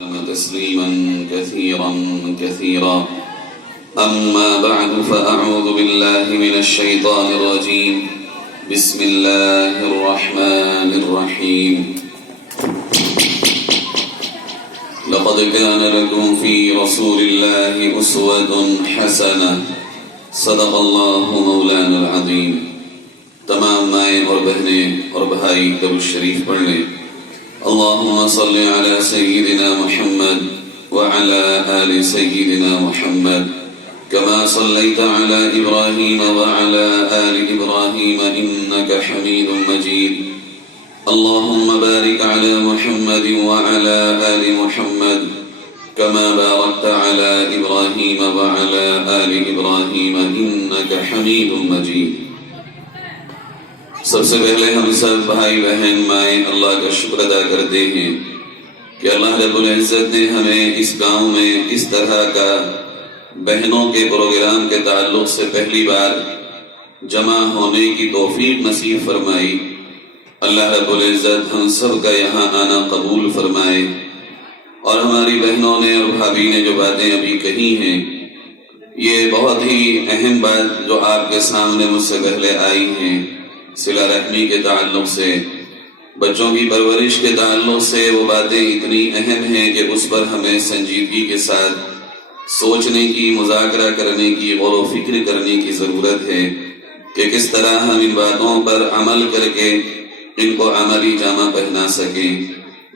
تسليما كثيرا كثيرا. أما بعد فأعوذ بالله من الشيطان الرجيم. بسم الله الرحمن الرحيم. لقد كان لكم في رسول الله أسوة حسنة. صدق الله مولانا العظيم. تمام مائیں اور بہنیں اور بھائی درود شریف پڑھ لیں. اللهم صل على سيدنا محمد وعلى آل سيدنا محمد كما صليت على إبراهيم وعلى آل إبراهيم إنك حميد مجيد. اللهم بارك على محمد وعلى آل محمد كما باركت على إبراهيم وعلى آل إبراهيم إنك حميد مجيد. سب سے پہلے ہم سب بھائی بہن مائیں اللہ کا شکر ادا کرتے ہیں کہ اللہ رب العزت نے ہمیں اس گاؤں میں اس طرح کا بہنوں کے پروگرام کے تعلق سے پہلی بار جمع ہونے کی توفیق نصیب فرمائی. اللہ رب العزت ہم سب کا یہاں آنا قبول فرمائے. اور ہماری بہنوں نے اور بھابھی نے جو باتیں ابھی کہی ہیں، یہ بہت ہی اہم بات جو آپ کے سامنے مجھ سے پہلے آئی ہیں، صلہ رحمی کے تعلق سے، بچوں کی پرورش کے تعلق سے، وہ باتیں اتنی اہم ہیں کہ اس پر ہمیں سنجیدگی کے ساتھ سوچنے کی، مذاکرہ کرنے کی، غور و فکر کرنے کی ضرورت ہے کہ کس طرح ہم ان باتوں پر عمل کر کے ان کو عملی جامہ پہنا سکیں.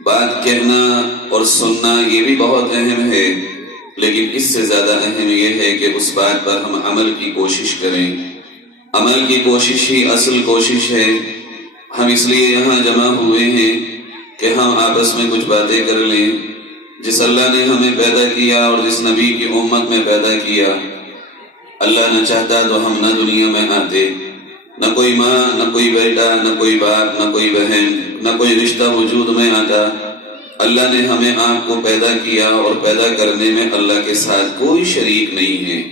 بات کہنا اور سننا یہ بھی بہت اہم ہے، لیکن اس سے زیادہ اہم یہ ہے کہ اس بات پر ہم عمل کی کوشش کریں. عمل کی کوشش ہی اصل کوشش ہے. ہم اس لیے یہاں جمع ہوئے ہیں کہ ہم آپس میں کچھ باتیں کر لیں. جس اللہ نے ہمیں پیدا کیا اور جس نبی کی امت میں پیدا کیا، اللہ نہ چاہتا تو ہم نہ دنیا میں آتے. نہ کوئی ماں، نہ کوئی بیٹا، نہ کوئی باپ، نہ کوئی بہن، نہ کوئی رشتہ وجود میں آتا. اللہ نے ہمیں آپ کو پیدا کیا اور پیدا کرنے میں اللہ کے ساتھ کوئی شریک نہیں ہے.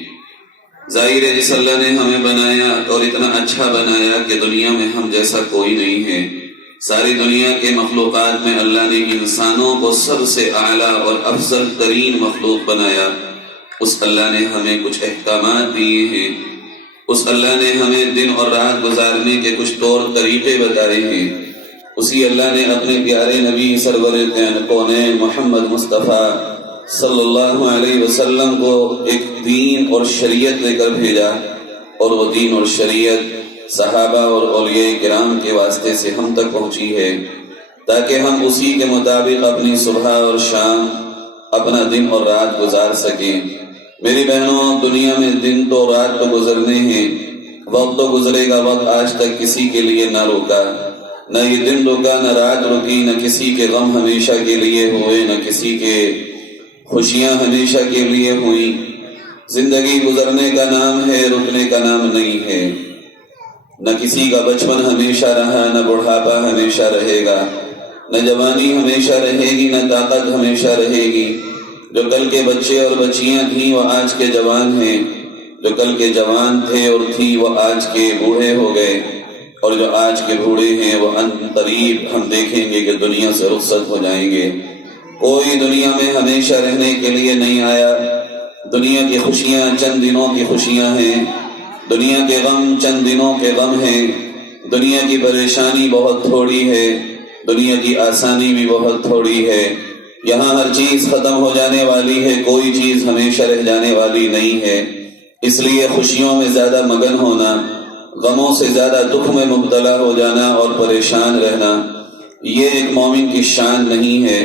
ظاہر ہے جس اللہ نے ہمیں بنایا اور اتنا اچھا بنایا کہ دنیا میں ہم جیسا کوئی نہیں ہے. ساری دنیا کے مخلوقات میں اللہ نے انسانوں کو سب سے اعلیٰ اور افضل ترین مخلوق بنایا. اس اللہ نے ہمیں کچھ احکامات دیے ہیں. اس اللہ نے ہمیں دن اور رات گزارنے کے کچھ طور طریقے بتائے ہیں. اسی اللہ نے اپنے پیارے نبی سرور کونین محمد مصطفیٰ صلی اللہ علیہ وسلم کو ایک دین اور شریعت لے کر بھیجا، اور وہ دین اور شریعت صحابہ اور اولیاء کرام کے واسطے سے ہم تک پہنچی ہے، تاکہ ہم اسی کے مطابق اپنی صبح اور شام، اپنا دن اور رات گزار سکیں. میری بہنوں، دنیا میں دن تو رات تو گزرنے ہیں، وقت تو گزرے گا. وقت آج تک کسی کے لیے نہ روکا، نہ یہ دن رکا، نہ رات رکی، نہ کسی کے غم ہمیشہ کے لیے ہوئے، نہ کسی کے خوشیاں ہمیشہ کے لیے ہوئی. زندگی گزرنے کا نام ہے، رکنے کا نام نہیں ہے. نہ کسی کا بچپن ہمیشہ رہا، نہ بڑھاپا ہمیشہ رہے گا، نہ جوانی ہمیشہ رہے گی، نہ طاقت ہمیشہ رہے گی. جو کل کے بچے اور بچیاں تھیں وہ آج کے جوان ہیں، جو کل کے جوان تھے اور تھی وہ آج کے بوڑھے ہو گئے، اور جو آج کے بوڑھے ہیں وہ ان قریب ہم دیکھیں گے کہ دنیا سے رخصت ہو جائیں گے. کوئی دنیا میں ہمیشہ رہنے کے لیے نہیں آیا. دنیا کی خوشیاں چند دنوں کی خوشیاں ہیں، دنیا کے غم چند دنوں کے غم ہیں. دنیا کی پریشانی بہت تھوڑی ہے، دنیا کی آسانی بھی بہت تھوڑی ہے. یہاں ہر چیز ختم ہو جانے والی ہے، کوئی چیز ہمیشہ رہ جانے والی نہیں ہے. اس لیے خوشیوں میں زیادہ مگن ہونا، غموں سے زیادہ دکھ میں مبتلا ہو جانا اور پریشان رہنا، یہ ایک مومن کی شان نہیں ہے.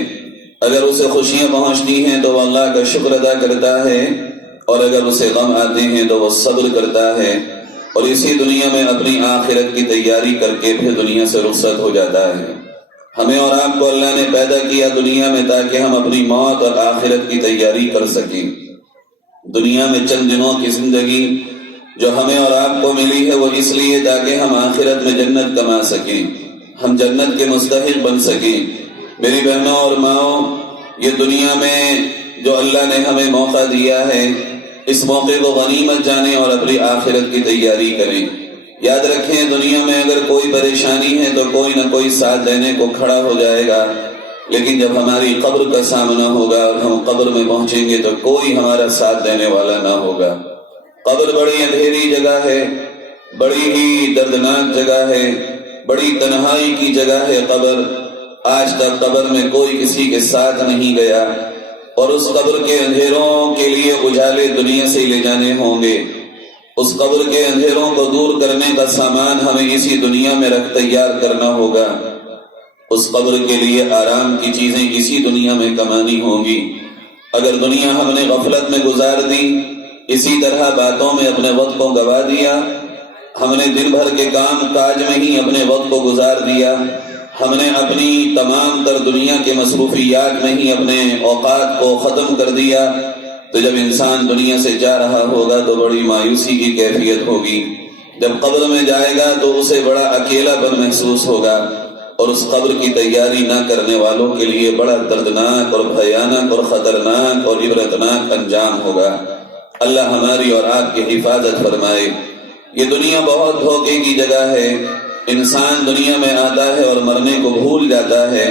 اگر اسے خوشیاں پہنچتی ہیں تو وہ اللہ کا شکر ادا کرتا ہے، اور اگر اسے غم آتے ہیں تو وہ صبر کرتا ہے، اور اسی دنیا میں اپنی آخرت کی تیاری کر کے پھر دنیا سے رخصت ہو جاتا ہے. ہمیں اور آپ کو اللہ نے پیدا کیا دنیا میں تاکہ ہم اپنی موت اور آخرت کی تیاری کر سکیں. دنیا میں چند دنوں کی زندگی جو ہمیں اور آپ کو ملی ہے وہ اس لیے تاکہ ہم آخرت میں جنت کما سکیں، ہم جنت کے مستحق بن سکیں. میری بہنوں اور ماؤں، یہ دنیا میں جو اللہ نے ہمیں موقع دیا ہے، اس موقع کو غنیمت جانیں اور اپنی آخرت کی تیاری کریں. یاد رکھیں، دنیا میں اگر کوئی پریشانی ہے تو کوئی نہ کوئی ساتھ دینے کو کھڑا ہو جائے گا. لیکن جب ہماری قبر کا سامنا ہوگا اور ہم قبر میں پہنچیں گے تو کوئی ہمارا ساتھ دینے والا نہ ہوگا۔ قبر بڑی اندھیری جگہ ہے، بڑی ہی دردناک جگہ ہے، بڑی تنہائی کی جگہ ہے قبر۔ آج تک قبر میں کوئی کسی کے ساتھ نہیں گیا، اور اس قبر کے اندھیروں کے لیے اجالے دنیا سے لے جانے ہوں گے۔ اس قبر کے اندھیروں کو دور کرنے کا سامان ہمیں اسی دنیا میں رکھ تیار کرنا ہوگا۔ اس قبر کے لیے آرام کی چیزیں اسی دنیا میں کمانی ہوں گی۔ اگر دنیا ہم نے غفلت میں گزار دی، اسی طرح باتوں میں اپنے وقت کو گوا دیا، ہم نے دن بھر کے کام کاج میں ہی اپنے وقت کو گزار دیا، ہم نے اپنی تمام تر دنیا کے مصروفیات میں ہی اپنے اوقات کو ختم کر دیا، تو جب انسان دنیا سے جا رہا ہوگا تو بڑی مایوسی کی کیفیت ہوگی۔ جب قبر میں جائے گا تو اسے بڑا اکیلا پن محسوس ہوگا، اور اس قبر کی تیاری نہ کرنے والوں کے لیے بڑا دردناک اور بھیانک اور خطرناک اور عبرتناک انجام ہوگا۔ اللہ ہماری اور آپ کی حفاظت فرمائے۔ یہ دنیا بہت دھوکے کی جگہ ہے۔ انسان دنیا میں آتا ہے اور مرنے کو بھول جاتا ہے۔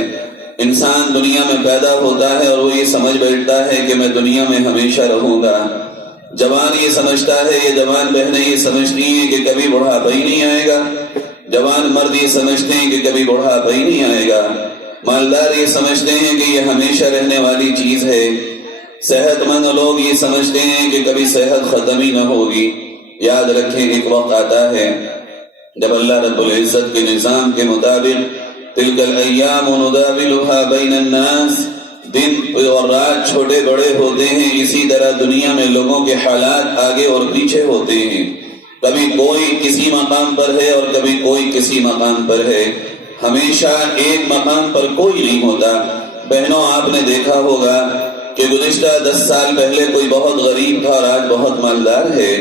انسان دنیا میں پیدا ہوتا ہے اور وہ یہ سمجھ بیٹھتا ہے کہ میں دنیا میں ہمیشہ رہوں گا۔ جوان یہ سمجھتا ہے، یہ جوان بہنیں یہ سمجھتی ہیں کہ کبھی بڑھاپا ہی نہیں آئے گا۔ جوان مرد یہ سمجھتے ہیں کہ کبھی بڑھاپا ہی نہیں آئے گا۔ مالدار یہ سمجھتے ہیں کہ یہ ہمیشہ رہنے والی چیز ہے۔ صحت مند لوگ یہ سمجھتے ہیں کہ کبھی صحت ختم ہی نہ ہوگی۔ یاد رکھیں، ایک وقت آتا ہے جب اللہ رب العزت کے نظام کے مطابق تلک الایام نداولها بین الناس، دن اور رات چھوٹے بڑے ہوتے ہیں، اسی طرح دنیا میں لوگوں کے حالات آگے اور پیچھے ہوتے ہیں۔ کبھی کوئی کسی مقام پر ہے اور کبھی کوئی کسی مقام پر ہے، ہمیشہ ایک مقام پر کوئی نہیں ہوتا۔ بہنوں، آپ نے دیکھا ہوگا کہ گزشتہ 10 سال پہلے کوئی بہت غریب تھا اور آج بہت مالدار ہے،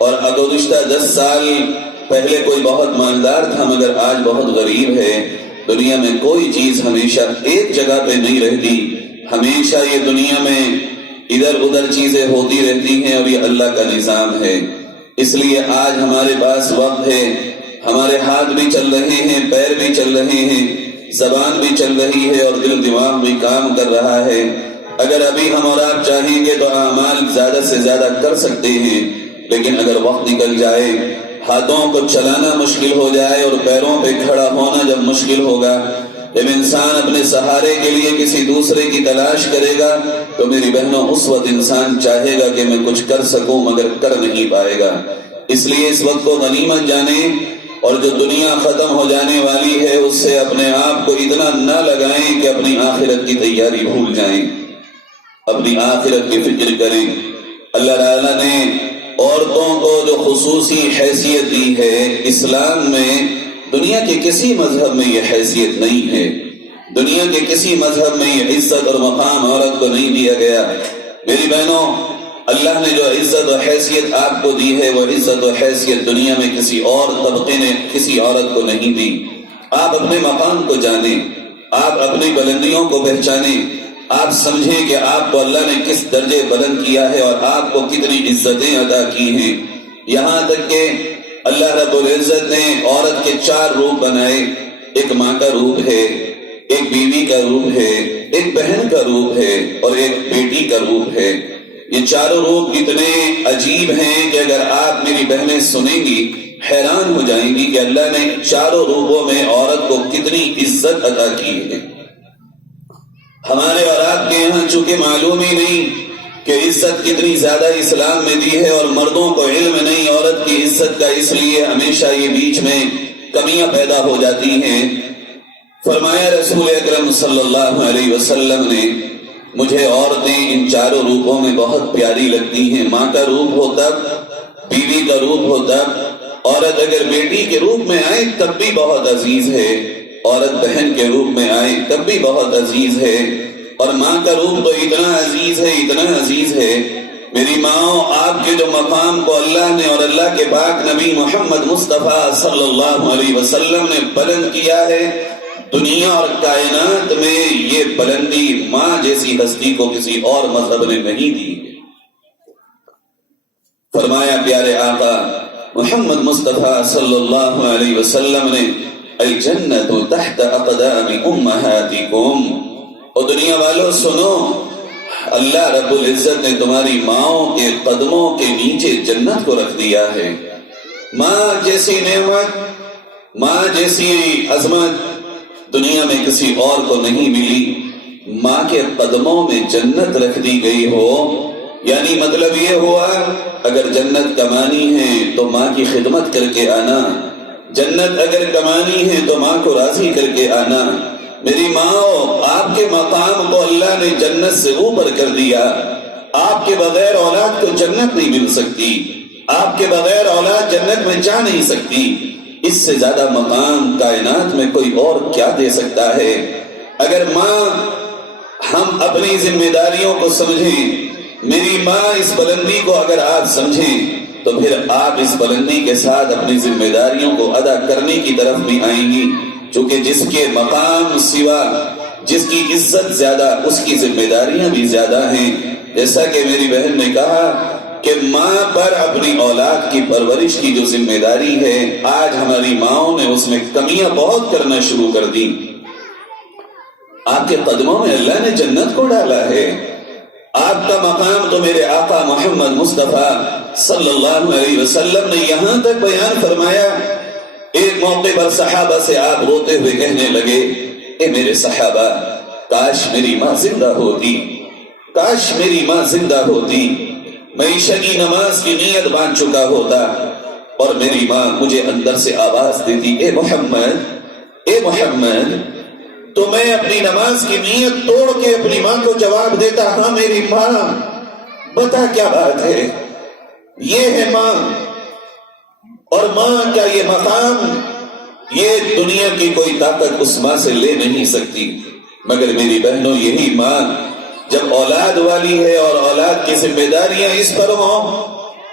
اور گزشتہ 10 سال پہلے کوئی بہت مالدار تھا مگر آج بہت غریب ہے۔ دنیا میں کوئی چیز ہمیشہ ایک جگہ پہ نہیں رہتی، ہمیشہ یہ دنیا میں ادھر ادھر چیزیں ہوتی رہتی ہیں، اور یہ اللہ کا نظام ہے۔ اس لیے آج ہمارے پاس وقت ہے، ہمارے ہاتھ بھی چل رہے ہیں، پیر بھی چل رہے ہیں، زبان بھی چل رہی ہے، اور دل دماغ بھی کام کر رہا ہے۔ اگر ابھی ہم اور آپ چاہیں گے تو اعمال زیادہ سے زیادہ کر سکتے ہیں، لیکن اگر وقت نکل جائے، ہاتھوں کو چلانا مشکل ہو جائے اور پیروں پہ کھڑا ہونا جب مشکل ہوگا، جب انسان اپنے سہارے کے لیے کسی دوسرے کی تلاش کرے گا، تو میری بہنوں اس وقت انسان چاہے گا کہ میں کچھ کر سکوں مگر کر نہیں پائے گا۔ اس لیے اس وقت کو غنیمت جانیں، اور جو دنیا ختم ہو جانے والی ہے اس سے اپنے آپ کو اتنا نہ لگائیں کہ اپنی آخرت کی تیاری بھول جائیں، اپنی آخرت کی فکر کریں۔ اللہ تعالیٰ نے عورتوں کو جو خصوصی حیثیت دی ہے، اسلام میں دنیا کے کسی مذہب میں یہ حیثیت نہیں ہے۔ دنیا کے کسی مذہب میں یہ عزت اور مقام عورت کو نہیں دیا گیا۔ میری بہنوں، اللہ نے جو عزت و حیثیت آپ کو دی ہے، وہ عزت و حیثیت دنیا میں کسی اور طبقے نے کسی عورت کو نہیں دی۔ آپ اپنے مقام کو جانیں، آپ اپنی بلندیوں کو پہچانیں، آپ سمجھیں کہ آپ کو اللہ نے کس درجے بلند کیا ہے اور آپ کو کتنی عزتیں عطا کی ہیں۔ یہاں تک کہ اللہ رب العزت نے عورت کے 4 روپ بنائے۔ ایک ماں کا روپ ہے، ایک بیوی کا روپ ہے، ایک بہن کا روپ ہے، اور ایک بیٹی کا روپ ہے۔ یہ چاروں روپ اتنے عجیب ہیں کہ اگر آپ میری بہنیں سنیں گی حیران ہو جائیں گی کہ اللہ نے چاروں روپوں میں عورت کو کتنی عزت عطا کی ہے۔ ہمارے اور آپ کے یہاں چونکہ معلوم ہی نہیں کہ عزت کتنی زیادہ اسلام میں دی ہے، اور مردوں کو علم نہیں عورت کی عزت کا، اس لیے ہمیشہ یہ بیچ میں کمیاں پیدا ہو جاتی ہیں۔ فرمایا رسول اکرم صلی اللہ علیہ وسلم نے، مجھے عورتیں ان چاروں روپوں میں بہت پیاری لگتی ہیں۔ ماں کا روپ ہو تب، بیوی کا روپ ہو تب، عورت اگر بیٹی کے روپ میں آئے تب بھی بہت عزیز ہے، عورت بہن کے روپ میں آئے تب بھی بہت عزیز ہے، اور ماں کا روپ تو اتنا عزیز ہے، اتنا عزیز ہے۔ میری ماں، آپ کے جو مقام کو اللہ نے اور اللہ کے پاک نبی محمد مصطفیٰ صلی اللہ علیہ وسلم نے بلند کیا ہے، دنیا اور کائنات میں یہ بلندی ماں جیسی ہستی کو کسی اور مذہب نے نہیں دی۔ فرمایا پیارے آقا محمد مصطفیٰ صلی اللہ علیہ وسلم نے، الجنت تحت اقدام امہاتکم، اور دنیا والوں سنو، اللہ رب العزت نے تمہاری ماؤں کے قدموں کے نیچے جنت کو رکھ دیا ہے۔ ماں جیسی نعمت، ماں جیسی عظمت دنیا میں کسی اور کو نہیں ملی۔ ماں کے قدموں میں جنت رکھ دی گئی ہو، یعنی مطلب یہ ہوا اگر جنت کمانی ہے تو ماں کی خدمت کر کے آنا، جنت اگر کمانی ہے تو ماں کو راضی کر کے آنا۔ میری ماں، آپ کے مقام کو اللہ نے جنت سے اوپر کر دیا۔ آپ کے بغیر اولاد کو جنت نہیں مل سکتی، آپ کے بغیر اولاد جنت میں جا نہیں سکتی۔ اس سے زیادہ مقام کائنات میں کوئی اور کیا دے سکتا ہے؟ اگر ماں ہم اپنی ذمہ داریوں کو سمجھیں، میری ماں اس بلندی کو اگر آپ سمجھیں تو پھر آپ اس بلندی کے ساتھ اپنی ذمہ داریوں کو ادا کرنے کی طرف بھی آئیں گی، چونکہ جس کے مقام سوا، جس کی عزت زیادہ، اس کی ذمہ داریاں بھی زیادہ ہیں۔ جیسا کہ میری بہن نے کہا کہ ماں پر اپنی اولاد کی پرورش کی جو ذمہ داری ہے، آج ہماری ماؤں نے اس میں کمیاں بہت کرنا شروع کر دی۔ آپ کے قدموں میں اللہ نے جنت کو ڈالا ہے۔ آپ کا مقام تو میرے آقا محمد مصطفیٰ صلی اللہ علیہ وسلم نے یہاں تک بیان فرمایا۔ ایک موقع پر صحابہ سے آپ روتے ہوئے کہنے لگے، اے میرے صحابہ، کاش میری ماں زندہ ہوتی، کاش میری ماں زندہ ہوتی، میں عشاء کی نماز کی نیت باندھ چکا ہوتا اور میری ماں مجھے اندر سے آواز دیتی، اے محمد، اے محمد۔ تو میں اپنی نماز کی نیت توڑ کے اپنی ماں کو جواب دیتا، ہاں میری ماں، بتا کیا بات ہے؟ یہ ہے ماں، اور ماں کا یہ مقام، یہ دنیا کی کوئی طاقت اس ماں سے لے نہیں سکتی۔ مگر میری بہنوں، یہی ماں جب اولاد والی ہے اور اولاد کی ذمہ داریاں اس پر ہوں،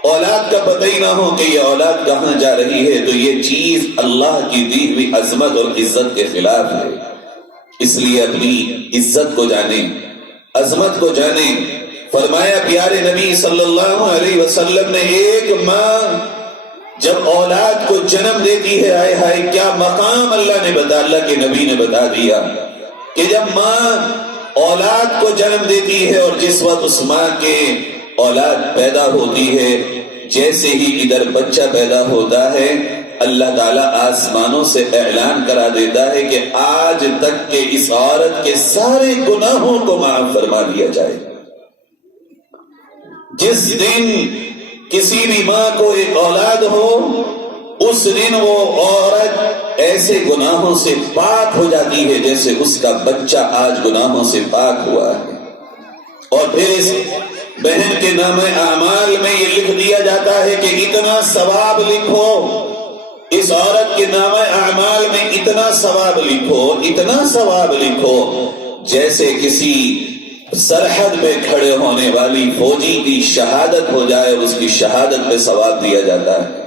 اولاد کا پتہ ہی نہ ہو کہ یہ اولاد کہاں جا رہی ہے، تو یہ چیز اللہ کی دی ہوئی عظمت اور عزت کے خلاف ہے۔ اس لیے اپنی عزت کو جانیں، عظمت کو جانیں۔ فرمایا پیارے نبی صلی اللہ علیہ وسلم نے، ایک ماں جب اولاد کو جنم دیتی ہے، آئے ہائے کیا مقام اللہ نے بتا، اللہ کے نبی نے بتا دیا کہ جب ماں اولاد کو جنم دیتی ہے اور جس وقت اس ماں کے اولاد پیدا ہوتی ہے، جیسے ہی ادھر بچہ پیدا ہوتا ہے، اللہ تعالیٰ آسمانوں سے اعلان کرا دیتا ہے کہ آج تک کے اس عورت کے سارے گناہوں کو معاف فرما دیا جائے۔ جس دن کسی بھی ماں کو ایک اولاد ہو، اس دن وہ عورت ایسے گناہوں سے پاک ہو جاتی ہے جیسے اس کا بچہ آج گناہوں سے پاک ہوا ہے۔ اور پھر اس بہن کے نامہ اعمال میں یہ لکھ دیا جاتا ہے کہ اتنا ثواب لکھو، اس عورت کے نامہ اعمال میں اتنا ثواب لکھو، اتنا ثواب لکھو، جیسے کسی سرحد میں کھڑے ہونے والی فوجی کی شہادت ہو جائے، اس کی شہادت پہ ثواب دیا جاتا ہے۔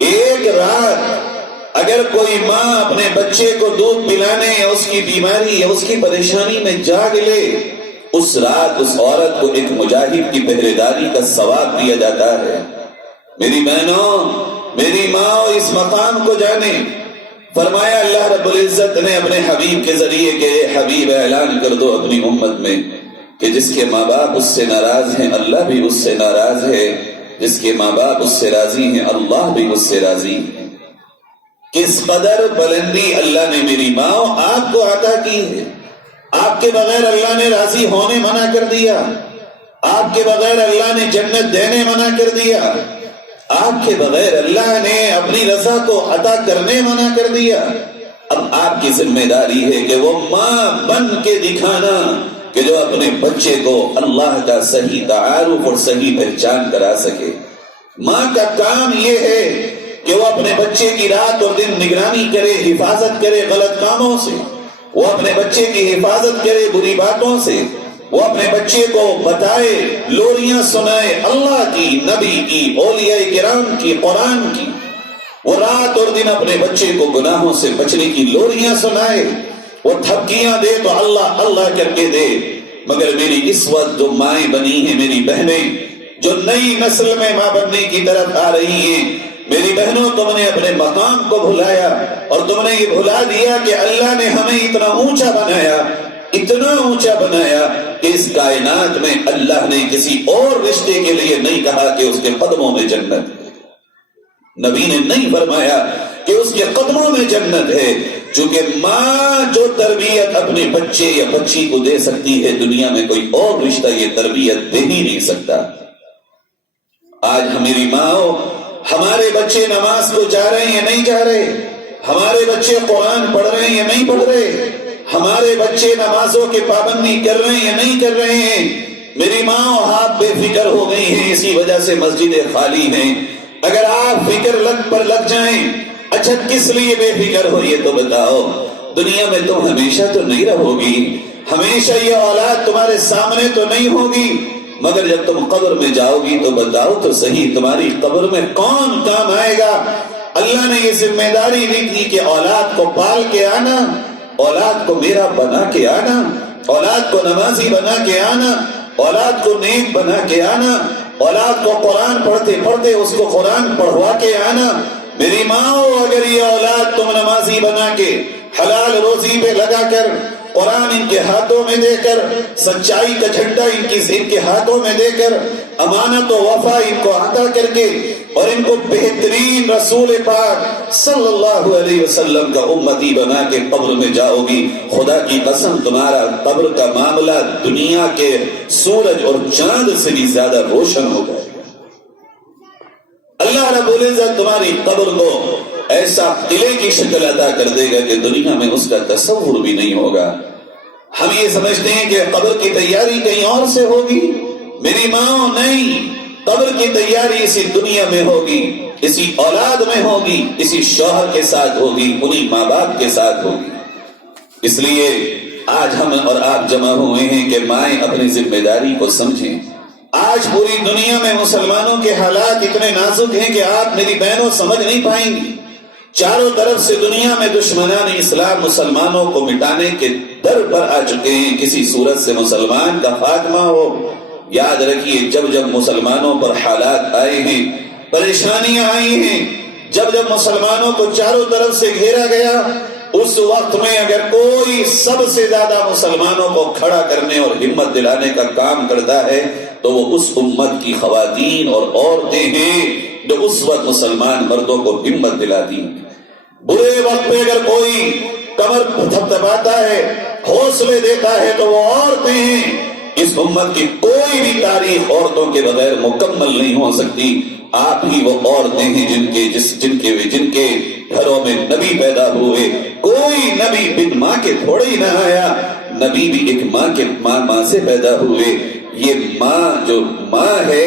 ایک رات اگر کوئی ماں اپنے بچے کو دودھ پلانے یا اس کی بیماری یا اس کی پریشانی میں جاگ لے، اس رات اس عورت کو ایک مجاہد کی پہرے داری کا ثواب دیا جاتا ہے۔ میری بہنوں، میری ماں اس مقام کو جانے۔ فرمایا اللہ رب العزت نے اپنے حبیب کے ذریعے کہ اے حبیب اعلان کر دو اپنی امت میں کہ جس کے ماں باپ اس سے ناراض ہیں اللہ بھی اس سے ناراض ہے، جس کے ماں باپ اس سے راضی ہیں اللہ بھی اس سے راضی ہے۔ کس قدر بلندی اللہ نے میری ماں آپ کو عطا کی ہے۔ آپ کے بغیر اللہ نے راضی ہونے منع کر دیا، آپ کے بغیر اللہ نے جنت دینے منع کر دیا، آپ کے بغیر اللہ نے اپنی رضا کو عطا کرنے منع کر دیا۔ اب آپ کی ذمہ داری ہے کہ وہ ماں بن کے دکھانا کہ جو اپنے بچے کو اللہ کا صحیح تعارف اور صحیح پہچان کرا سکے۔ ماں کا کام یہ ہے کہ وہ اپنے بچے کی رات اور دن نگرانی کرے، حفاظت کرے غلط کاموں سے، وہ اپنے بچے کی حفاظت کرے بری باتوں سے، وہ اپنے بچے کو بتائے، لوریاں سنائے اللہ کی، نبی کی، اولیاء کرام کی، قرآن کی۔ وہ رات اور دن اپنے بچے کو گناہوں سے بچنے کی لوریاں سنائے، وہ تھپکیاں دے تو اللہ اللہ کر کے دے۔ مگر میری اس وقت جو مائیں بنی ہیں، میری بہنیں جو نئی نسل میں ماں بننے کی طرف آ رہی ہیں، میری بہنوں تم نے اپنے مقام کو بھلایا اور تم نے یہ بھلا دیا کہ اللہ نے ہمیں اتنا اونچا بنایا، اتنا اونچا بنایا کہ اس کائنات میں اللہ نے کسی اور رشتے کے لیے نہیں کہا کہ اس کے قدموں میں جنت ہے، نبی نے نہیں فرمایا کہ اس کے قدموں میں جنت ہے، چونکہ ماں جو تربیت اپنے بچے یا بچی کو دے سکتی ہے دنیا میں کوئی اور رشتہ یہ تربیت دے ہی نہیں سکتا۔ آج میری ماں، ہمارے بچے نماز کو جا رہے ہیں یا نہیں جا رہے، ہمارے بچے قرآن پڑھ رہے ہیں یا نہیں پڑھ رہے، ہمارے بچے نمازوں کی پابندی کر رہے ہیں یا نہیں کر رہے ہیں، میری ماں آپ بے فکر ہو گئی ہیں، اسی وجہ سے مسجدیں خالی ہیں۔ اگر آپ فکر لگ جائیں، اچھا کس لیے بے فکر ہو یہ تو بتاؤ؟ دنیا میں تم ہمیشہ تو نہیں رہو گی، ہمیشہ یہ اولاد تمہارے سامنے تو نہیں ہوگی، مگر جب تم قبر میں جاؤ گی تو بتاؤ تو صحیح تمہاری قبر میں کون کام آئے گا؟ اللہ نے یہ ذمہ داری دی تھی کہ اولاد کو پال کے آنا، اولاد کو میرا بنا کے آنا، اولاد کو نمازی بنا کے آنا، اولاد کو نیک بنا کے آنا، اولاد کو قرآن پڑھتے پڑھتے اس کو قرآن پڑھوا کے آنا۔ میری ماں، اگر یہ اولاد تم نمازی بنا کے حلال روزی پہ لگا کر قرآن ان کے ہاتھوں میں دے کر، سچائی کا جھنڈا ان کے ہاتھوں میں دے کر، امانت و وفا ان کو عطا کر کے، اور ان کو بہترین رسول پاک صلی اللہ علیہ وسلم کا امتی بنا کے قبر میں جاؤ گی، خدا کی قسم تمہارا قبر کا معاملہ دنیا کے سورج اور چاند سے بھی زیادہ روشن ہو گئے گا۔ اللہ رب العزت تمہاری قبر کو ایسا قلعے کی شکل عطا کر دے گا کہ دنیا میں اس کا تصور بھی نہیں ہوگا۔ ہم یہ سمجھتے ہیں کہ قبر کی تیاری کہیں اور سے ہوگی، میری ماں نہیں، قبر کی تیاری اسی دنیا میں ہوگی، اسی اولاد میں ہوگی، اسی شوہر کے ساتھ ہوگی، انہی ماں باپ کے ساتھ ہوگی۔ اس لیے آج ہم اور آپ جمع ہوئے ہیں کہ مائیں اپنی ذمہ داری کو سمجھیں۔ آج پوری دنیا میں مسلمانوں کے حالات اتنے نازک ہیں کہ آپ میری بہنوں سمجھ نہیں پائیں گی۔ چاروں طرف سے دنیا میں دشمنان اسلام مسلمانوں کو مٹانے کے در پر آ چکے ہیں، کسی صورت سے مسلمان کا خاتمہ ہو۔ یاد رکھیے، جب جب مسلمانوں پر حالات آئے ہیں، پریشانیاں آئی ہیں، جب جب مسلمانوں کو چاروں طرف سے گھیرا گیا، اس وقت میں اگر کوئی سب سے زیادہ مسلمانوں کو کھڑا کرنے اور ہمت دلانے کا کام کرتا ہے تو وہ اس امت کی خواتین اور عورتیں ہیں جو اس وقت مسلمان مردوں کو ہمت دلاتی ہیں۔ برے وقت پہ اگر کوئی کمر تھپتھپاتا ہے، حوصلے دیتا ہے تو وہ عورتیں ہیں۔ اس امت کی کوئی بھی تاریخ عورتوں کے بغیر مکمل نہیں ہو سکتی۔ آپ ہی وہ عورتیں ہیں جن کے گھروں میں نبی پیدا ہوئے۔ کوئی نبی بن ماں کے تھوڑے ہی نہ آیا، نبی بھی ایک ماں سے پیدا ہوئے۔ یہ ماں جو ماں ہے،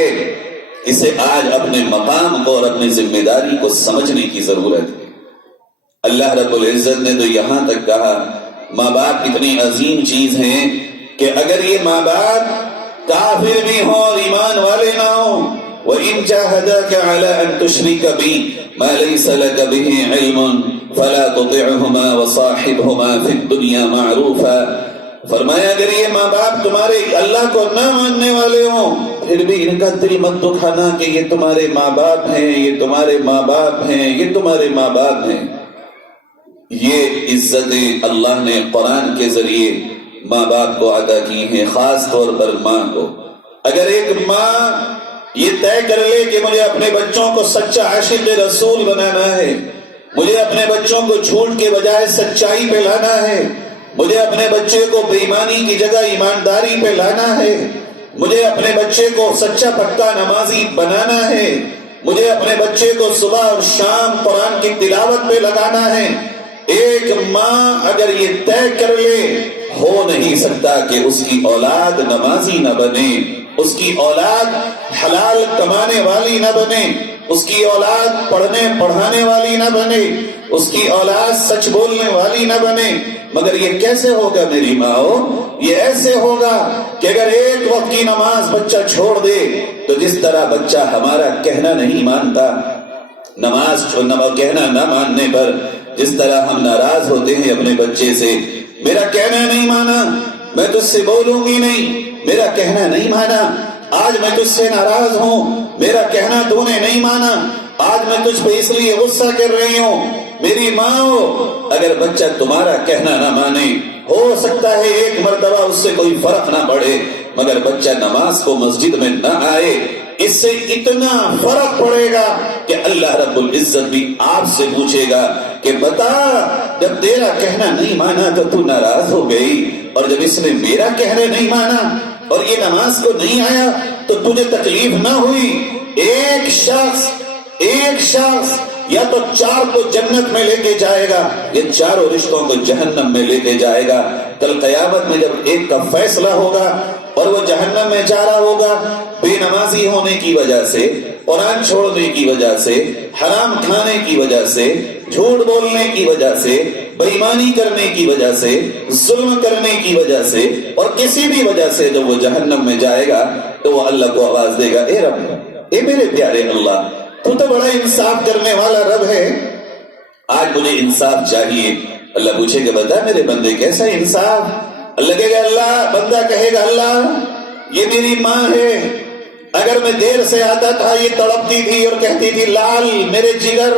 اسے آج اپنے مقام کو اور اپنی ذمہ داری کو سمجھنے کی ضرورت ہے۔ اللہ رب العزت نے تو یہاں تک کہا، ماں باپ اتنی عظیم چیز ہیں کہ اگر یہ ماں باپ کافر بھی ہوں اور ایمان والے نہ ہوں، وَإِن جَاهَدَاكَ عَلَىٰ أَن تُشْرِكَ بِي مَا لَيْسَ لَكَ بِهِ عِلْمٌ فَلَا تُطِعْهُمَا وَصَاحِبْهُمَا فِي الدُّنْيَا مَعْرُوفًا۔ فرمایا اگر یہ ماں باپ تمہارے اللہ کو نہ ماننے والے ہوں، پھر بھی ان کا دل مت دکھانا کہ یہ تمہارے ماں باپ ہیں، یہ تمہارے ماں باپ ہیں، یہ تمہارے ماں باپ ہیں۔ یہ عزتیں اللہ نے قرآن کے ذریعے ماں باپ کو عطا کی ہیں، خاص طور پر ماں کو۔ اگر ایک ماں یہ طے کر لے کہ مجھے اپنے بچوں کو سچا عاشق رسول بنانا ہے، مجھے اپنے بچوں کو جھوٹ کے بجائے سچائی پہ لانا ہے، مجھے اپنے بچے کو بے ایمانی کی جگہ ایمانداری پہ لانا ہے، مجھے اپنے بچے کو سچا پکا نمازی بنانا ہے، مجھے اپنے بچے کو صبح اور شام قرآن کی تلاوت پہ لگانا ہے، ایک ماں اگر یہ طے کر لے، ہو نہیں سکتا کہ اس کی اولاد نمازی نہ بنے، اس کی اولاد حلال کمانے والی نہ بنے، اس کی اولاد پڑھنے پڑھانے والی نہ بنے، اس کی اولاد سچ بولنے والی نہ بنے۔ مگر یہ کیسے ہوگا میری ماں؟ یہ ایسے ہوگا کہ اگر ایک وقت کی نماز بچہ چھوڑ دے تو جس طرح بچہ ہمارا کہنا نہیں مانتا، نماز کہنا نہ ماننے پر جس طرح ہم ناراض ہوتے ہیں اپنے بچے سے، میرا کہنا نہیں مانا، میں تجھ سے بولوں گی نہیں، میرا کہنا نہیں مانا، آج میں تجھ سے ناراض ہوں، میرا کہنا تو نے نہیں مانا، آج میں تجھ پہ اس لیے غصہ کر رہی ہوں، میری ماں ہو، اگر بچہ تمہارا کہنا نہ مانے، ہو سکتا ہے ایک مرتبہ اس سے کوئی فرق نہ پڑے، مگر بچہ نماز کو مسجد میں نہ آئے، اس سے اتنا فرق پڑے گا کہ اللہ رب العزت بھی آپ سے پوچھے گا کہ بتا، جب تیرا کہنا نہیں مانا تو تو ناراض ہو گئی، اور جب اس نے میرا کہنا نہیں مانا اور یہ نماز کو نہیں آیا تو تجھے تکلیف نہ ہوئی؟ ایک شخص یا تو 4 کو جنت میں لے کے جائے گا یا 4 رشتوں کو جہنم میں لے کے جائے گا۔ کل قیامت میں جب ایک کا فیصلہ ہوگا اور وہ جہنم میں جا رہا ہوگا بے نمازی ہونے کی وجہ سے، قرآن چھوڑنے کی وجہ سے، حرام کھانے کی وجہ سے، جھوٹ بولنے کی وجہ سے، بے ایمانی کرنے کی وجہ سے، ظلم کرنے کی وجہ سے، اور کسی بھی وجہ سے جب وہ جہنم میں جائے گا تو وہ اللہ کو آواز دے گا، اے رب، اے میرے پیارے اللہ، تو بڑا انصاف کرنے والا رب ہے، آج مجھے انصاف چاہیے۔ اللہ پوچھے گا بتا میرے بندے کیسا انصاف؟ اللہ کہے گا اللہ، بندہ کہے گا اللہ یہ میری ماں ہے، اگر میں دیر سے آتا تھا یہ تڑپتی تھی اور کہتی تھی لال میرے جگر،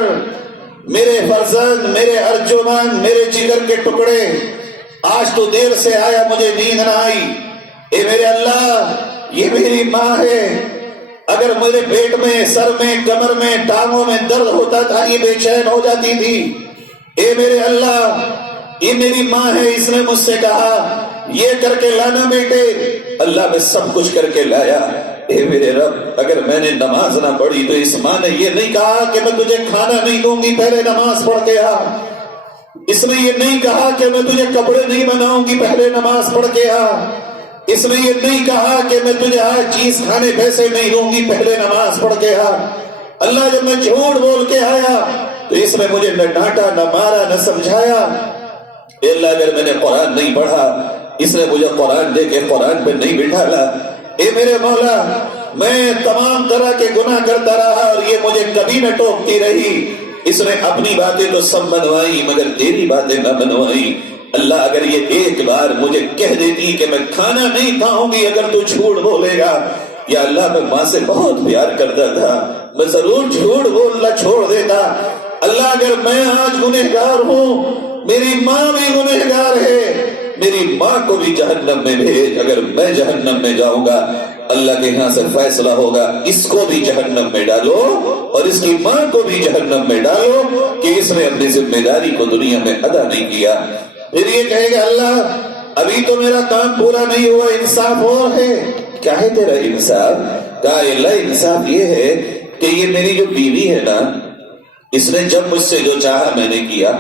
میرے فرزند، میرے ارجمن، میرے جگر کے ٹکڑے، آج تو دیر سے آیا مجھے نیند نہ آئی، اے میرے اللہ یہ میری ماں ہے، اگر میرے پیٹ میں، سر میں، کمر میں، ٹانگوں میں درد ہوتا تھا یہ بے چین ہو جاتی تھی، اے میرے اللہ یہ میری ماں ہے، اس نے مجھ سے کہا یہ کر کے لانا بیٹے، اللہ میں سب کچھ کر کے لایا۔ اے میرے رب اگر میں نے نماز نہ پڑھی تو اس ماں نے یہ نہیں کہا کہ میں تجھے کھانا نہیں دوں گی پہلے نماز پڑھ کے آ، اس نے یہ نہیں کہا کہ میں تجھے کپڑے نہیں بناؤں گی پہلے نماز پڑھ کے آ، اس نے یہ نہیں کہا کہ میں تجھے آج چیز کھانے پیسے نہیں دوں گی پہلے نماز پڑھ کے آ۔ اللہ جب میں جھوٹ بول کے آیا تو اس نے مجھے نہ ڈانٹا، نہ مارا، نہ سمجھایا۔ اے اللہ اگر میں نے قرآن نہیں پڑھا اس نے مجھے قرآن دے کے قرآن پہ نہیں بٹھالا۔ اے میرے مولا میں تمام طرح کے گناہ کرتا رہا اور یہ مجھے کبھی نہ ٹوکتی رہی، اس نے اپنی باتیں تو سب منوائی مگر تیری باتیں نہ منوائی۔ اللہ اگر یہ ایک بار مجھے کہہ دیتی کہ میں کھانا نہیں کھاؤں گی اگر تو جھوٹ بولے گا، یا اللہ میں ماں سے بہت پیار کرتا تھا، میں ضرور جھوٹ بولنا چھوڑ دیتا۔ اللہ اگر میں آج گنہگار ہوں، میری ماں بھی گنہگار ہے، میری ماں کو بھی جہنم میں بھیج، اگر میں جہنم میں جاؤں گا اللہ کے یہاں سے فیصلہ ہوگا اس کو بھی جہنم میں ڈالو اور اس کی ماں کو بھی جہنم میں ڈالو کہ اس نے اپنی ذمہ داری کو دنیا میں ادا نہیں کیا۔ پھر یہ کہے گا اللہ ابھی تو میرا کام پورا نہیں ہوا، انصاف اور ہے۔ کیا ہے تیرا انصاف؟ کہا اللہ انصاف یہ ہے کہ یہ میری جو بیوی ہے نا، اس نے جب مجھ سے جو چاہا میں نے کیا،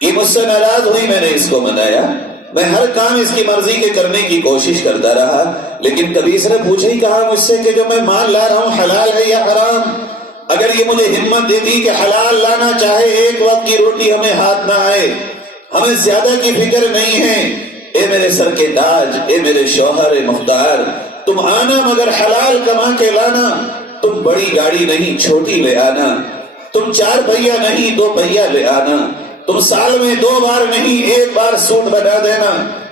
یہ مجھ سے ناراض ہوئی میں نے اس کو منایا، میں ہر کام اس کی مرضی کے کرنے کی کوشش کرتا رہا، لیکن کبھی اس نے پوچھا ہی کہا مجھ سے کہ جو میں مال لا رہا ہوں حلال ہے یا حرام؟ اگر یہ مجھے ہمت دیتی کہ حلال لانا چاہے ایک وقت کی روٹی ہمیں ہاتھ نہ آئے، ہمیں زیادہ کی فکر نہیں ہے، اے میرے سر کے تاج، اے میرے شوہر مختار، تم آنا مگر حلال کما کے لانا، تم بڑی گاڑی نہیں چھوٹی لے آنا، تم 4 پہیا نہیں 2 پہیا لے آنا، تم سال میں 2 بار نہیں 1 بار سوٹ بنا دینا،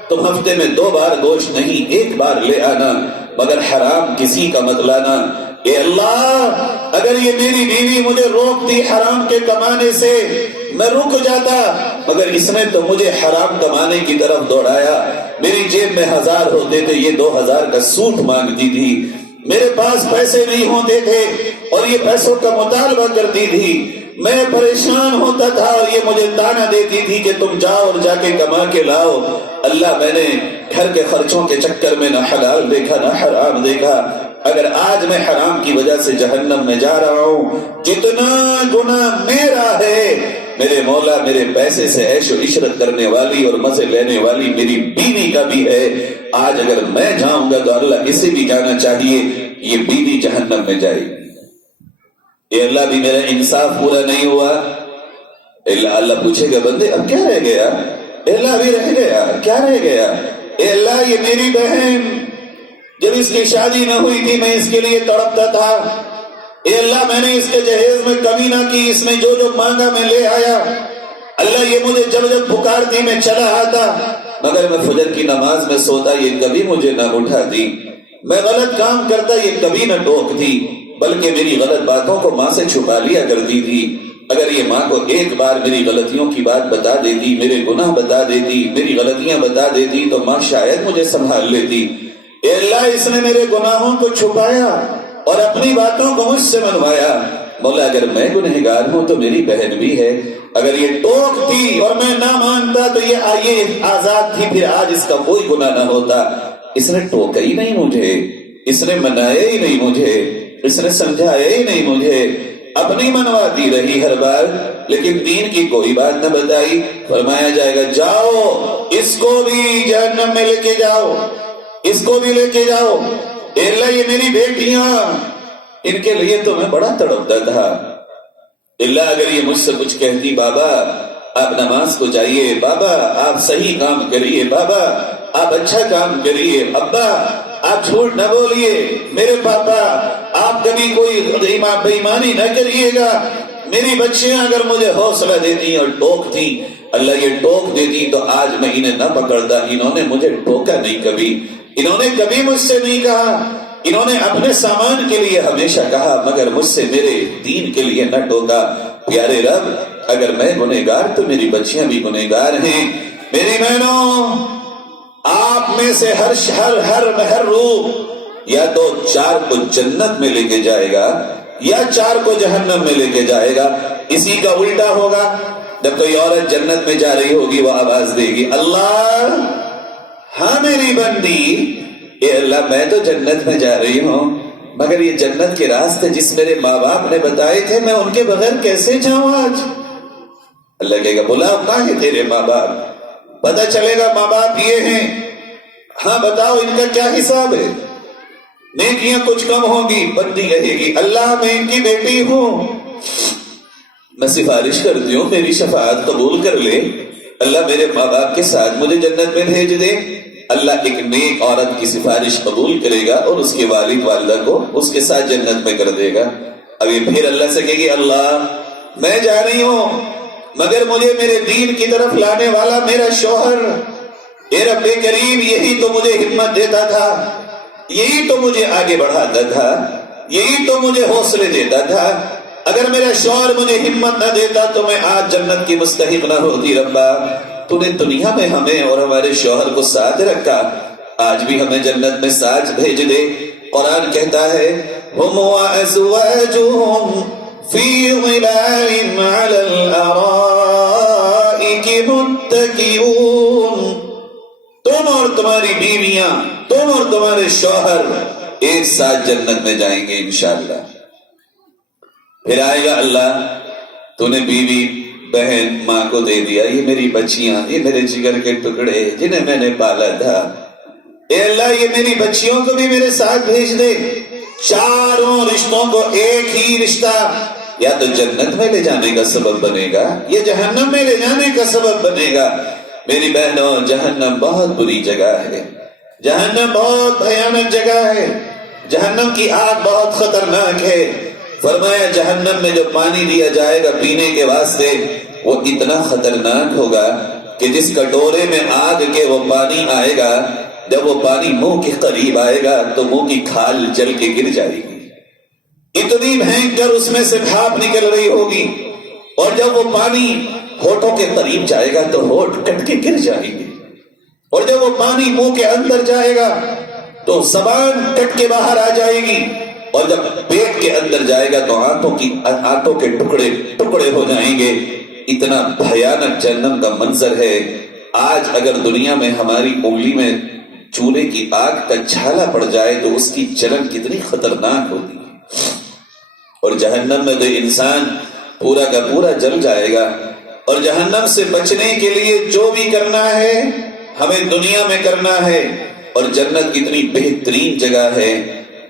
تم ہفتے میں 2 بار گوشت نہیں 1 بار لے آنا، مگر حرام کسی کا مت لانا۔ اے اللہ اگر یہ میری بیوی مجھے روکتی حرام کے کمانے سے میں رک جاتا، مگر اس نے تو مجھے حرام کمانے کی طرف دوڑایا۔ میری جیب میں 1000 ہوتے تھے، یہ 2000 کا سوٹ مانگتی تھی، میرے پاس پیسے نہیں ہوتے تھے اور یہ پیسوں کا مطالبہ کرتی تھی، میں پریشان ہوتا تھا اور یہ مجھے تانا دیتی تھی کہ تم جاؤ اور جا کے کما کے لاؤ۔ اللہ میں نے گھر کے خرچوں کے چکر میں نہ حلال دیکھا نہ حرام دیکھا، اگر آج میں حرام کی وجہ سے جہنم میں جا رہا ہوں، جتنا گناہ میرا ہے میرے مولا میرے پیسے سے عیش و عشرت کرنے والی اور مزے لینے والی میری بیوی کا بھی ہے، آج اگر میں جاؤں گا تو اللہ اسے بھی جانا چاہیے، یہ بیوی جہنم میں جائے گی۔ اے اللہ بھی میرا انصاف پورا نہیں ہوا۔ اللہ پوچھے گا بندے اب کیا رہ گیا؟ اے اللہ بھی رہ گیا، کیا رہ گیا؟ اے اللہ یہ میری بہن جب اس کی شادی نہ ہوئی تھی میں اس کے لیے تڑپتا تھا، اے اللہ میں نے اس کے جہیز میں کمی نہ کی، اس نے جو جو مانگا میں لے آیا، اللہ یہ مجھے جب جب پکارتی میں چلا آتا، مگر میں فجر کی نماز میں سوتا یہ کبھی مجھے نہ اٹھاتی، میں غلط کام کرتا یہ کبھی نہ ٹوکتی، بلکہ میری غلط باتوں کو ماں سے چھپا لیا کرتی تھی. اگر یہ ماں کو ایک بار میری غلطیوں کی بات بتا دیتی، میرے گناہ بتا دیتی، میری غلطیاں بتا دیتی تو ماں شاید مجھے سنبھال لیتی. اے اللہ، اس نے میرے گناہوں کو چھپایا اور اپنی باتوں کو مجھ سے منوایا. مولا اگر میں گنہگار ہوں تو میری بہن بھی ہے. اگر یہ ٹوکتی اور میں نہ مانتا تو یہ آئیے آزاد تھی، پھر آج اس کا کوئی گناہ نہ ہوتا. اس نے ٹوکا ہی نہیں مجھے، اس نے منایا ہی نہیں مجھے، اس نے سمجھایا ہی نہیں مجھے، اپنی منواتی رہی ہر بار، لیکن دین کی کوئی بات نہ بتائی. فرمایا جائے گا جاؤ اس کو بھی جہنم میں لے کے جاؤ، اس کو بھی لے کے جاؤ. اے اللہ، یہ میری بیٹیاں، ان کے لیے تو میں بڑا تڑپتا تھا. اللہ اگر یہ مجھ سے کچھ کہتی، بابا آپ نماز کو جائیے، بابا آپ صحیح کام کریے، بابا آپ اچھا کام کریے، ابا آپ جھوٹ نہ بولیے، میرے پاپا آپ کبھی کوئی بے ایمانی نہ کریے گا. میری بچیاں اگر مجھے حوصلہ دیتی اور ٹوکتی، اللہ یہ ٹوک دیتی تو آج میں انہیں نہ پکڑتا. انہوں نے مجھے ٹوکا نہیں کبھی، انہوں نے کبھی مجھ سے نہیں کہا، انہوں نے اپنے سامان کے لیے ہمیشہ کہا، مگر مجھ سے میرے دین کے لیے نہ ٹوکا. پیارے رب، اگر میں گنہگار تو میری بچیاں بھی گنہگار ہیں. میری بہنوں، آپ میں سے ہر روح یا تو 4 کو جنت میں لے کے جائے گا یا 4 کو جہنم میں لے کے جائے گا. اسی کا الٹا ہوگا. جب کوئی عورت جنت میں جا رہی ہوگی وہ آواز دے گی، اللہ ہاں میری بندی، اے اللہ میں تو جنت میں جا رہی ہوں، مگر یہ جنت کے راستے جس میرے ماں باپ نے بتائے تھے میں ان کے بغیر کیسے جاؤں آج. اللہ کہے گا بلاؤ کہاں ہے تیرے ماں باپ. پتہ چلے گا ماں باپ یہ ہیں، ہاں بتاؤ ان کا کیا حساب ہے. نیکیاں کچھ کم ہوں گی، بندی کہے گی اللہ میں ان کی بیٹی ہوں، میں سفارش کرتی ہوں میری شفاعت قبول کر لے. اللہ میرے ماں باپ کے ساتھ مجھے جنت میں بھیج دے. اللہ ایک نیک عورت کی سفارش قبول کرے گا اور اس کے والد والدہ کو اس کے ساتھ جنت میں کر دے گا. ابھی پھر اللہ سے کہے گی اللہ میں جا رہی ہوں مگر مجھے میرے دین کی طرف لانے والا میرا شوہر، اے رب کریم یہی تو مجھے ہمت دیتا تھا، یہی تو مجھے آگے بڑھاتا تھا، یہی تو مجھے حوصلے دیتا تھا. اگر میرا شوہر مجھے ہمت نہ دیتا تو میں آج جنت کی مستحق نہ ہوتی. ربا تو نے دنیا میں ہمیں اور ہمارے شوہر کو ساتھ رکھا، آج بھی ہمیں جنت میں ساتھ بھیج دے. قرآن کہتا ہے ہم وازواجهم فی ظلال علی الارائک متکئون. تم اور تمہاری بیویاں، تم اور تمہارے شوہر ایک ساتھ جنت میں جائیں گے انشاءاللہ. پھر آئے گا اللہ تو نے بیوی بہن ماں کو دے دیا، یہ میری بچیاں، یہ میرے جگر کے ٹکڑے جنہیں میں نے پالا تھا. اے اللہ یہ میری بچیوں کو بھی میرے ساتھ بھیج دے. 4 رشتوں کو ایک ہی رشتہ یا تو جنت میں لے جانے کا سبب بنے گا یا جہنم میں لے جانے کا سبب بنے گا. میری بہنوں جہنم بہت بری جگہ ہے، جہنم بہت بھیانک جگہ ہے، جہنم کی آگ بہت خطرناک ہے. فرمایا جہنم میں جو پانی دیا جائے گا پینے کے واسطے وہ اتنا خطرناک ہوگا کہ جس کٹورے میں آگ کے وہ پانی آئے گا، جب وہ پانی منہ کے قریب آئے گا تو منہ کی کھال جل کے گر جائے گی. اتنی بھینکر اس میں سے بھاپ نکل رہی ہوگی، اور جب وہ پانی ہونٹوں کے قریب جائے گا تو ہونٹ کٹ کے گر جائیں گے، اور جب وہ پانی منہ کے اندر جائے گا تو زبان کٹ کے باہر آ جائے گی، اور جب پیٹ کے اندر جائے گا تو آنتوں کے ٹکڑے ٹکڑے ہو جائیں گے. اتنا بھیانک جہنم کا منظر ہے. آج اگر دنیا میں ہماری انگلی میں چولہے کی آگ کا چھالا پڑ جائے تو اس کی جلن کتنی خطرناک ہوتی ہے، اور جہنم میں تو انسان پورا کا پورا جل جائے گا. اور جہنم سے بچنے کے لیے جو بھی کرنا ہے ہمیں دنیا میں کرنا ہے. اور جنت کتنی بہترین جگہ ہے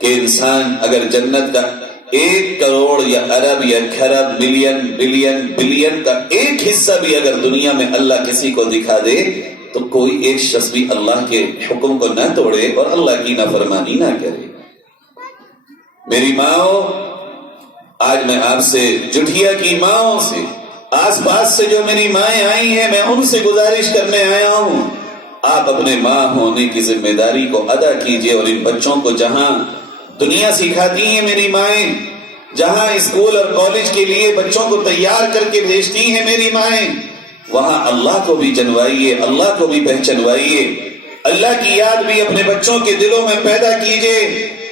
کہ انسان اگر جنت کا 1 کروڑ یا ارب یا کھرب ملین بلین بلین کا ایک حصہ بھی اگر دنیا میں اللہ کسی کو دکھا دے تو کوئی ایک شخص بھی اللہ کے حکم کو نہ توڑے اور اللہ کی نافرمانی نہ کرے. میری ماں، آج میں آپ سے جٹھیا کی ماں سے، آس پاس سے جو میری مائیں آئی ہیں، میں ان سے گزارش کرنے آیا ہوں آپ اپنے ماں ہونے کی ذمہ داری کو ادا کیجئے، اور ان بچوں کو جہاں دنیا سکھاتی ہیں میری مائیں، جہاں اسکول اور کالج کے لیے بچوں کو تیار کر کے بھیجتی ہیں میری مائیں، وہاں اللہ کو بھی جنوائیے، اللہ کو بھی پہچنوائیے، اللہ کی یاد بھی اپنے بچوں کے دلوں میں پیدا کیجئے۔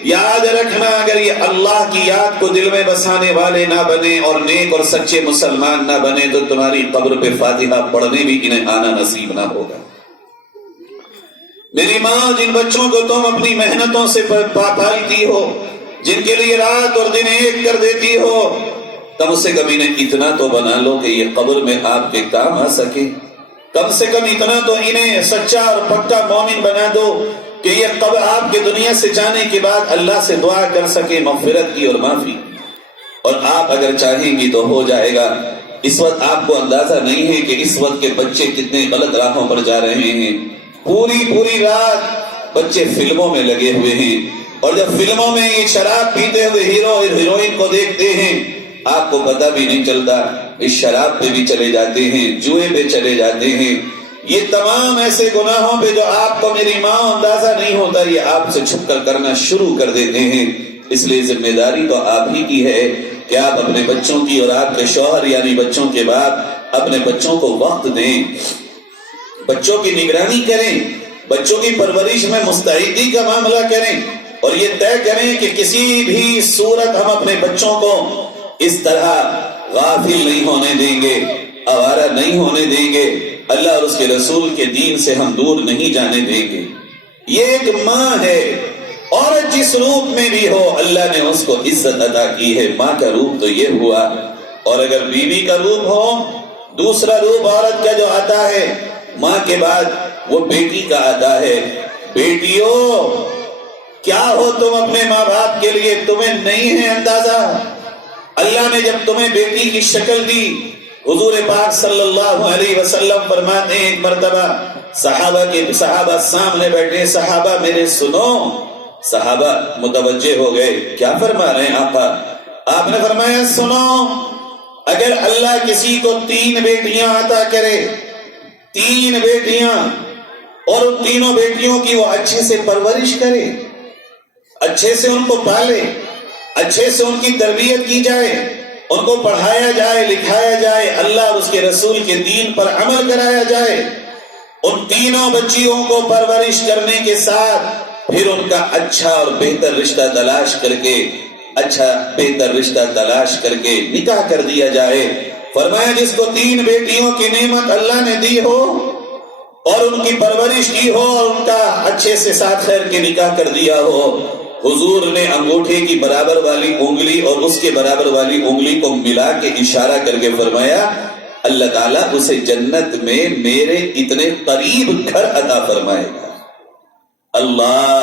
یاد رکھنا، اگر یہ اللہ کی یاد کو دل میں بسانے والے نہ بنے اور نیک اور سچے مسلمان نہ بنے تو تمہاری قبر پہ فاتحہ پڑھنے بھی انہیں آنا نصیب نہ ہوگا۔ میری ماں، جن بچوں کو تم اپنی محنتوں سے پالتی ہو، جن کے لیے رات اور دن ایک کر دیتی ہو، کم سے کم انہیں اتنا تو بنا لو کہ یہ قبر میں آپ کے کام آ سکے۔ کم سے کم اتنا تو انہیں سچا اور پکا مومن بنا دو کہ یہ قبر آپ کے دنیا سے جانے کے بعد اللہ سے دعا کر سکے مغفرت کی اور معافی۔ اور آپ اگر چاہیں گی تو ہو جائے گا۔ اس وقت آپ کو اندازہ نہیں ہے کہ اس وقت کے بچے کتنے غلط راہوں پر جا رہے ہیں۔ پوری رات بچے فلموں میں لگے ہوئے ہیں، اور جب فلموں میں یہ شراب پیتے ہوئے ہیرو اور ہیروئن کو دیکھتے ہیں، آپ کو پتہ بھی نہیں چلتا، اس شراب پہ بھی چلے جاتے ہیں، جوئے پہ چلے جاتے ہیں، یہ تمام ایسے گناہوں پہ جو آپ کو میری ماں اندازہ نہیں ہوتا، یہ آپ سے چھپ کر کرنا شروع کر دیتے ہیں۔ اس لیے ذمہ داری تو آپ ہی کی ہے کہ آپ اپنے بچوں کی اور آپ کے شوہر یعنی بچوں کے بعد اپنے بچوں کو وقت دیں، بچوں کی نگرانی کریں، بچوں کی پرورش میں مستعدی کا معاملہ کریں، اور یہ طے کریں کہ کسی بھی صورت ہم اپنے بچوں کو اس طرح غافل نہیں ہونے دیں گے، آوارہ نہیں ہونے دیں گے، اللہ اور اس کے رسول کے دین سے ہم دور نہیں جانے دیں گے۔ یہ ایک ماں ہے، عورت جس روپ میں بھی ہو اللہ نے اس کو عزت عطا کی ہے۔ ماں کا روپ تو یہ ہوا، اور اگر بیوی کا روپ ہو، دوسرا روپ عورت کا جو آتا ہے ماں کے بعد وہ بیٹی کا آتا ہے۔ بیٹیوں، کیا ہو تم اپنے ماں باپ کے لیے، تمہیں نہیں ہے اندازہ۔ اللہ نے جب تمہیں بیٹی کی شکل دی، حضور پاک صلی اللہ علیہ وسلم فرماتے ہیں ایک مرتبہ صحابہ سامنے بیٹھے، صحابہ میرے سنو۔ صحابہ متوجہ ہو گئے، کیا فرما رہے ہیں آقا؟ آپ نے فرمایا سنو، اگر اللہ کسی کو 3 بیٹیاں عطا کرے، 3 بیٹیاں، اور ان تینوں بیٹیوں کی وہ اچھے سے پرورش کرے، اچھے سے ان کو پالے، اچھے سے ان کی تربیت کی جائے، ان کو پڑھایا جائے، لکھایا جائے، اللہ اور اس کے رسول کے دین پر عمل کرایا جائے، ان تینوں بچیوں کو پرورش کرنے کے ساتھ پھر ان کا اچھا اور بہتر رشتہ تلاش کر کے نکاح کر دیا جائے۔ فرمایا جس کو 3 بیٹیوں کی نعمت اللہ نے دی ہو اور ان کی پرورش کی ہو اور ان کا اچھے سے ساتھ خیر کے نکاح کر دیا ہو، حضور نے انگوٹھے کی برابر والی انگلی اور اس کے برابر والی انگلی کو ملا کے اشارہ کر کے فرمایا اللہ تعالیٰ اسے جنت میں میرے اتنے قریب گھر عطا فرمائے گا۔ اللہ